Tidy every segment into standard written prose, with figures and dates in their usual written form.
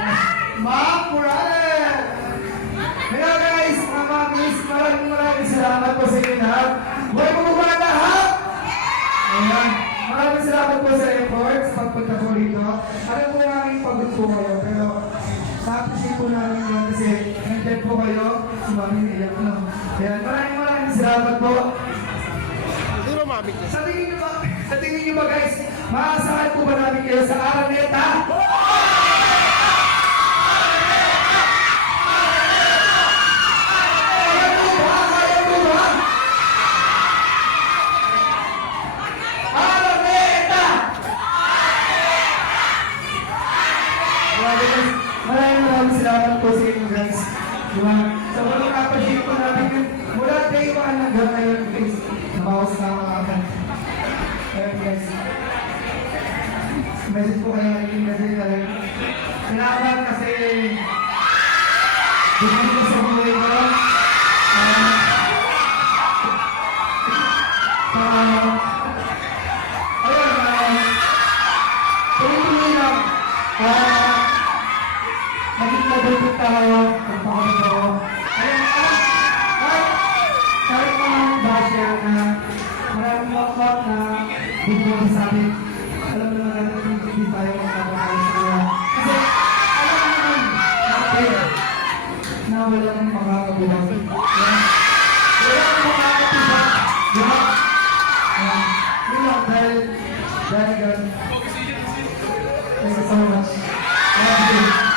Ma'am Morales! Hello guys, mga mamis, maraming salamat po sa inyo lahat. Buhay mo ba lahat? Ayan. Maraming salamat po sa effort sa pagpunta po rito. Alam po namin pagod po kayo, pero sa-appreciate po namin yun kasi nandiyan po kayo, si Mami naiyak na. Ayan, maraming salamat po. Sa tingin nyo ba guys, maasahan po ba namin kayo sa Araneta? Maraming salamat po sa inyo guys. Diba? Sa walang appreciate po natin yun. Mula day 1 hanggang ngayon guys. Nabawas na mga akan. Ayan guys. Message po kayo naging message na rin. Salamat kasi bigyan ko sa buhay ko. Ayun, tuloy-tuloy lang. Naging mabuti tayo, pagpakalit ako. Ayun, kahit mga basher na maraming wakwak na bigyan ko sa atin, alam naman natin hindi tayo magkakakalit sa kanya. Kasi alam naman natin na walang makakabulang. Walang makakabulang. Diba? Yun lang, dahil God. Thank you so much. Thank you.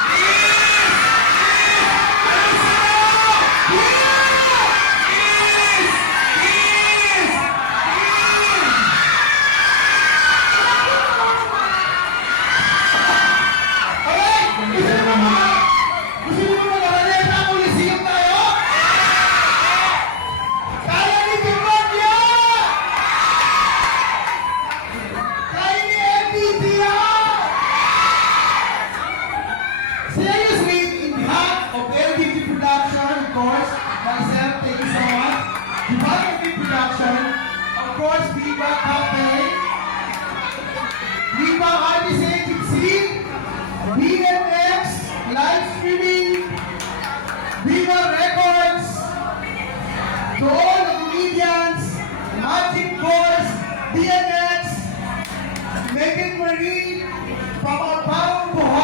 Of course, Viva Cafe, Viva Artist Agency, BNX, Live Streaming, Viva Records, to all the comedians, Magic Force, BNX, Megan Marie, from our Parang Buhay.